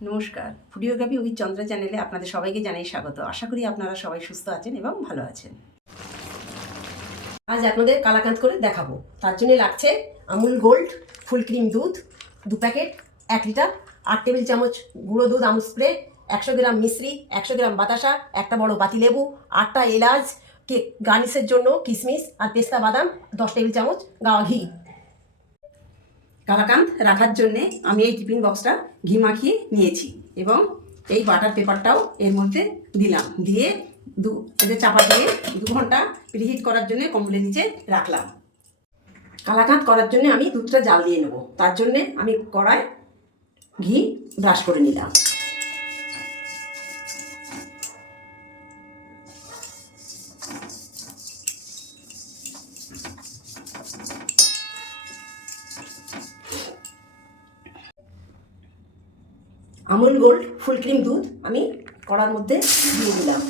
নমস্কার। ফুডিওগ্রাফি উইথ চন্দ্র চ্যানেলে আপনাদের সবাইকে জানাই স্বাগত। আশা করি আপনারা সবাই সুস্থ আছেন এবং ভালো আছেন। আজ আপনাদের কালাকাঁদ করে দেখাবো। তার জন্য লাগছে আমুল গোল্ড, ফুল ক্রিম দুধ, দু প্যাকেট, এক লিটার, আট টেবিল চামচ গুঁড়ো দুধ আমুল স্প্রে, একশো গ্রাম মিশ্রি, একশো গ্রাম বাতাসা, একটা বড় বাতি লেবু, আটটা এলাচ কে গার্নিশের জন্য কিশমিশ আর পেস্তা বাদাম, দশ টেবিল চামচ গাওয়া ঘি। কালাকান্দ রাখার জন্যে আমি এই টিফিন বক্সটা ঘি মাখিয়ে নিয়েছি এবং এই বাটার পেপারটাও এর মধ্যে দিলাম। দিয়ে দু এতে চাপা দিয়ে দু ঘণ্টা প্রিহিট করার জন্য কম্বলের নিচে রাখলাম। কালাকাঁদ করার জন্য আমি দুধটা জাল দিয়ে নেব। তার জন্যে আমি কড়ায় ঘি ব্রাশ করে নিলাম। আমুল গোল্ড ফুল ক্রিম দুধ আমি কড়ার মধ্যে দিয়ে দিলাম।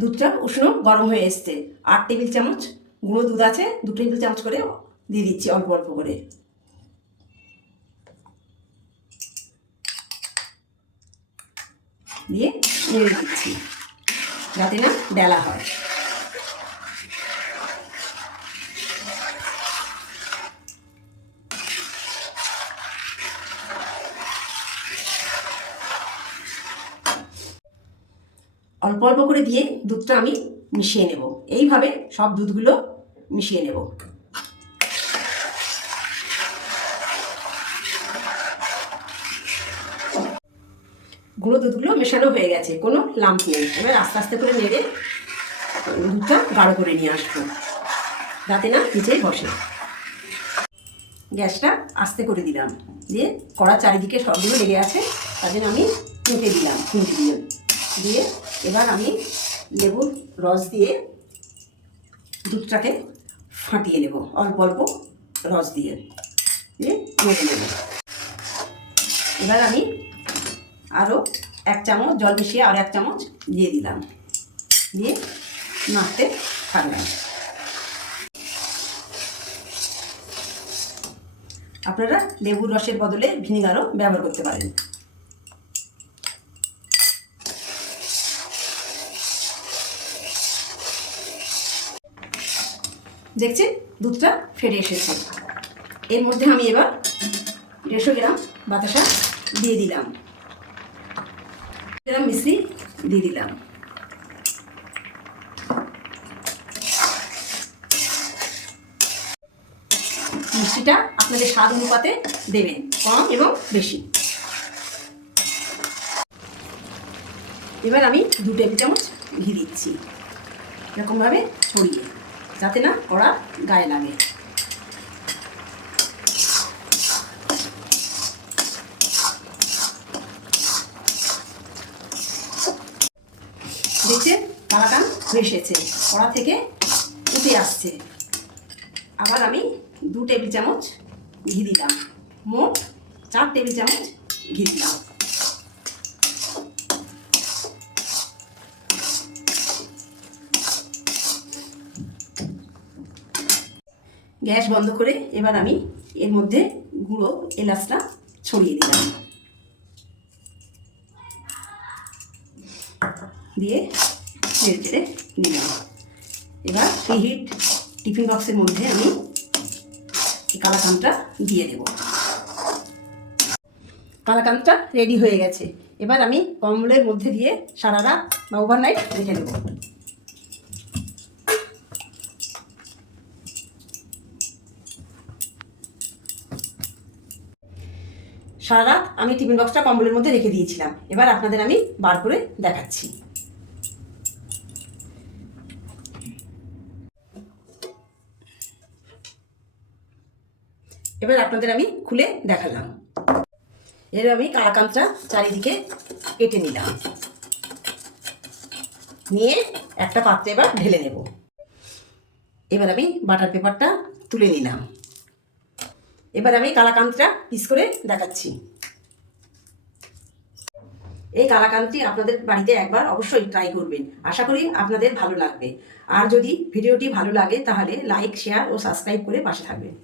দুধটা উষ্ণ গরম হয়ে এসছে। আট টেবিল চামচ গুঁড়ো দুধ আছে, দু টেবিল চামচ করে দিয়ে দিচ্ছি অল্প অল্প করে। দিয়ে দিচ্ছি, যাতে না ডেলা হয়। অল্প অল্প করে দিয়ে দুধটা আমি মিশিয়ে নেব। এইভাবে সব দুধগুলো মিশিয়ে নেব। গুঁড়ো দুধগুলো মেশানো হয়ে গেছে, কোনো লাম্প নেই। এবার আস্তে আস্তে করে নেড়ে দুধটা গাঢ় করে নিয়ে আসব, যাতে না নিচে বসে। গ্যাসটা আস্তে করে দিলাম, দিয়ে কড়া চারিদিকে সবগুলো লেগে আছে তাদের আমি কেটে দিলাম খুঁজে দিয়ে। দিয়ে এবার আমি লেবুর রস দিয়ে দুধটাকে ফাটিয়ে নেব। অল্প অল্প রস দিয়ে। দিয়ে মেখে নেব। এবার আমি আরও এক চামচ, জল মিশিয়ে আর এক চামচ দিয়ে দিলাম। দিয়ে নাড়তে থাকলাম। আপনারা লেবুর রসের বদলে ভিনিগারও ব্যবহার করতে পারেন। দেখছেন? দুধটা ফেটে এসেছে। এর মধ্যে আমি এবার দেড়শো গ্রাম বাতাসা দিয়ে দিলাম। গ্রাম মিশ্রি দিয়ে দিলাম। মিষ্টিটা আপনাদের স্বাদ অনুপাতে দেবেন, কম এবং বেশি। এবার আমি দু টেবিল চামচ ঘি দিচ্ছি। এরকমভাবে ছড়িয়ে। যাতে না কড়া গায়ে লাগে। দেখছেন কালাকান এসেছে। কড়া থেকে উঠে আসছে। আবার আমি দু টেবিল চামচ ঘি দিলাম। মোট চার টেবিল চামচ ঘি দিলাম। গ্যাস বন্ধ করে এবার আমি এর মধ্যে গুঁড়ো এলাচটা ছড়িয়ে দিলাম। দিয়ে নেড়ে চেড়ে নিলাম। এবার হিট টিফিন বক্সের মধ্যে আমি এই দিয়ে দেব। কালাকানটা রেডি হয়ে গেছে। এবার আমি কম্বলের মধ্যে দিয়ে সারা রাত বা ওভারনাইট রেখে দেবো। সারা রাত আমি টিফিন বক্সটা কম্বলের মধ্যে রেখে দিয়েছিলাম। এবার আপনাদের আমি বার করে দেখাচ্ছি। এবার আপনাদের আমি খুলে দেখালাম। এর আমি কালাকান্তটা চারিদিকে কেটে নিলাম। নিয়ে একটা পাত্রে এবার ঢেলে নেব। এবার আমি বাটার পেপারটা তুলে নিলাম। এবার আমি কালাকান্তিটা পিস করে দেখাচ্ছি। এই কালাকান্তি আপনাদের বাড়িতে একবার অবশ্যই ট্রাই করবেন। আশা করি আপনাদের ভালো লাগবে। আর যদি ভিডিওটি ভালো লাগে তাহলে লাইক শেয়ার ও সাবস্ক্রাইব করে পাশে থাকবেন।